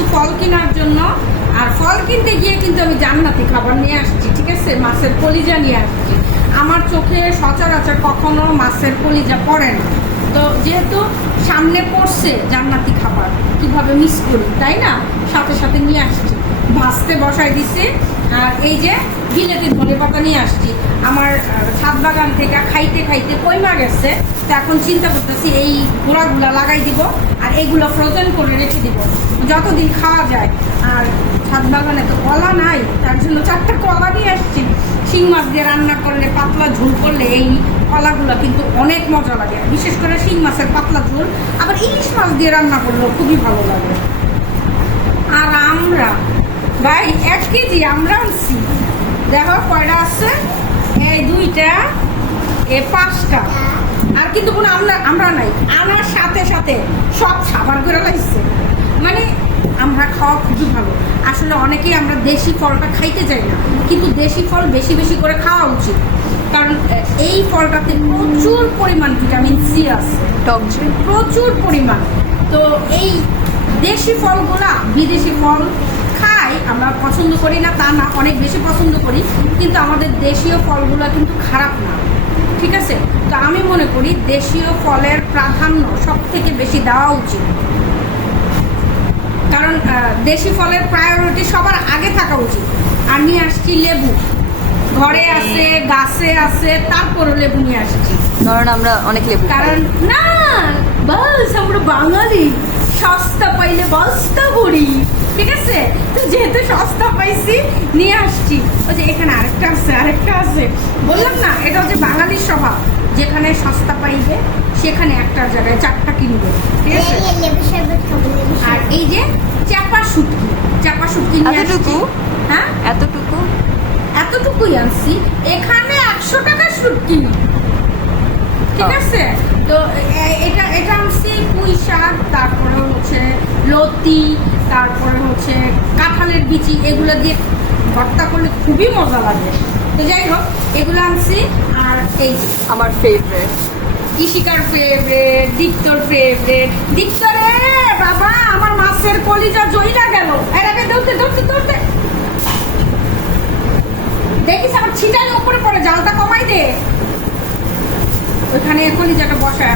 কিছু ফল কেনার জন্য। আর ফল কিনতে গিয়ে কিন্তু আমি জান্নাতি খাবার নিয়ে আসছি, ঠিক আছে? মাছের কলিজা নিয়ে আসছি। আমার চোখে সচরাচর কখনো মাছের কলিজা পড়ে না, তো যেহেতু সামনে পড়ছে জান্নাতি খাবার, কিভাবে মিস করি, তাই না? সাথে সাথে নিয়ে আসছি, ভাজতে বসাই দিছি। আর এই যে বিলেতি ধনেপাতা নিয়ে আসছি, আমার ছাদ বাগান থেকে খাইতে খাইতে কইমা গেছে, তো এখন চিন্তা করতেছি এই গোড়াগুলা লাগাই দিব আর এইগুলো ফ্রোজেন করে রেখে দিব যতদিন খাওয়া যায়। আর ছাদ বাগানে তো কলা নাই, তার জন্য 4টা কলা নিয়ে আসছি। শিং মাছ দিয়ে রান্না করলে, পাতলা ঝোল করলে এই কলাগুলো কিন্তু অনেক মজা লাগে, বিশেষ করে শিং মাছের পাতলা ঝোল। আবার ইলিশ মাছ দিয়ে রান্না করলেও খুবই ভালো লাগে। আর আমরা ভাই 1 কেজি আমরা আনছি, দেখো কয়টা আছে, এই 2টা, এ 5টা। আর কিন্তু কোনো আমরা নাই, আমার সাথে সাথে সব সাবার করে লাগছে। মানে আমরা খাওয়া খুবই ভালো। আসলে অনেকেই আমরা দেশি ফলটা খাইতে চাই না, কিন্তু দেশি ফল বেশি বেশি করে খাওয়া উচিত, কারণ এই ফলটাতে প্রচুর পরিমাণ ভিটামিন সি আছে, প্রচুর পরিমাণ। তো এই দেশি ফলগুলা, বিদেশি ফল খাই আমরা পছন্দ করি না তা না, অনেক বেশি পছন্দ করি, কিন্তু আমাদের দেশীয় ফলগুলো কিন্তু খারাপ না, ঠিক আছে? তো আমি মনে করি দেশীয় ফলের প্রাধান্য সব থেকে বেশি দেওয়া উচিত, কারণ দেশি ফলের প্রায়োরিটি সবার আগে থাকা উচিত। আর নিয়ে আসছি লেবু, ঘরে আছে, গাছে আছে, তারপরও লেবু নিয়ে আসছি, কারণ আমরা অনেক লেবু কারণ না বাস আমরা বাঙালি, সস্তা পাইলে বস্তা ভরি, ঠিক আছে? তো যেহেতু সস্তা পাইছি নিয়ে আসছি। ওই যে এখানে আরেকটা আছে, আরেকটা আছে, বললাম না এটা হচ্ছে বাঙালির স্বভাব, যেখানে সস্তা পাইবে সেখানে একটার জায়গায় 4টা কিনবে, ঠিক আছে? আর এই যে চাপা শুটকি, চাপা শুটকি নিয়ে আসছি। হ্যাঁ এতটুকুই আনছি, এখানে 100 টাকার শুটকি, ঠিক আছে? তো এটা এটা আনছি পুঁই শাক, তারপরে হচ্ছে লতি, তারপরে হচ্ছে কাঁঠালের বিচি, এগুলো দিয়ে ভর্তা করলে খুবই মজা লাগে। তো যাই হোক এগুলো আনছি। আর এই আমার ফেভারিট, ইশিকার ফেভারিট, দীপ্তর ফেভারিট, দীপ্তরে বাবা আমার মাছের কলিজা জইলা গেল, এর আগে ধরতে ধরতে ধরতে দেখিস আমার ছিটার উপরে পড়ে, জালটা কমাই দে। ওইখানে কলিজাটা বসায়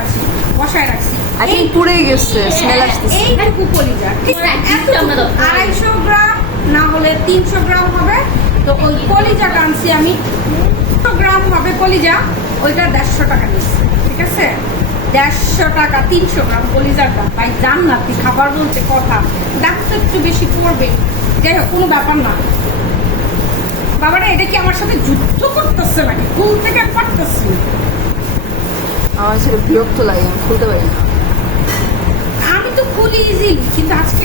রাখছি, এই পুড়ে গেছে, স্মেল আসতেছে। এইটুকু কলিজা, ঠিক আছে? 250 গ্রাম না হলে 300 গ্রাম হবে। তো ওই কলিজাটা আনছি আমি, 100 গ্রাম হবে কলিজা, ওইটা 150 টাকা নিচ্ছি, ঠিক আছে? 150 টাকা 300 গ্রাম কলিজাটা। ভাই জান্নাতি খাবার বলতে কথা, দাম তো একটু বেশি পড়বে, যাই হোক কোনো ব্যাপার না। বাবারা এটা কি আমার সাথে যুদ্ধ করতেছে নাকি? ফুল থেকে পারতেছি, আমার সেটা বিরক্ত লাগে, আমি খুলতে পারি না। আমি তো খুলি ইজি, কিন্তু আজকে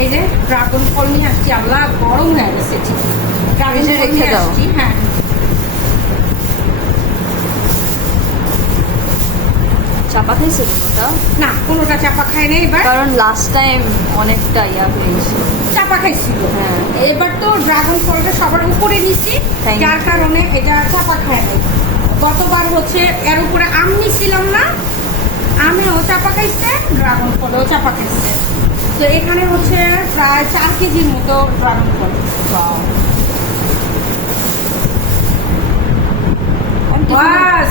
এই যে ড্রাগন ফল নিয়ে আসছি, আমরা গরম হয়ে গেছে, ঠিক ড্রাগন ফল রেখে নিয়ে দাও। আসছি। হ্যাঁ চাপা খাইছে কোনোটা? না, কোনোটা চাপা খাই না এবার, কারণ লাস্ট টাইম অনেকটা ইয়া হয়ে গেছে, চাপা খাইছিল। হ্যাঁ। এবার তো ড্রাগন ফলটা সবার উপরে নিছি, Thank you. যার কারণে এটা চাপা খায় নাই। গতবার হচ্ছে এর উপরে আম নিছিলাম না, আমেও চাপা খাইছে, ড্রাগন ফলেও চাপা খাইছে। তো এখানে হচ্ছে প্রায় 4 কেজির মতো ড্রাগন ফল। বাস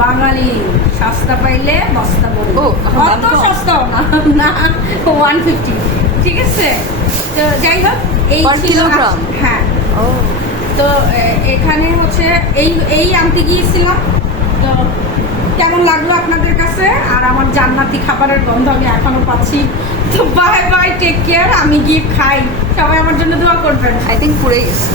বাঙালি সস্তা পাইলে বস্তা বলবো, ও, দাম অত কম? সস্তাও না 150, ঠিক আছে? তো যাই হোক এই Per ছিল kilogram? হ্যাঁ। ও, তো এখানে হচ্ছে এই আনতে গিয়েছিলাম। তো কেমন লাগলো আপনাদের কাছে? আর আমার জান্নাতি খাবারের গন্ধ আমি এখনো পাচ্ছি। তো বাই বাই, টেক কেয়ার, আমি গিয়ে খাই, সবাই আমার জন্য দোয়া করবেন। আই থিঙ্ক পুড়ে গেছে।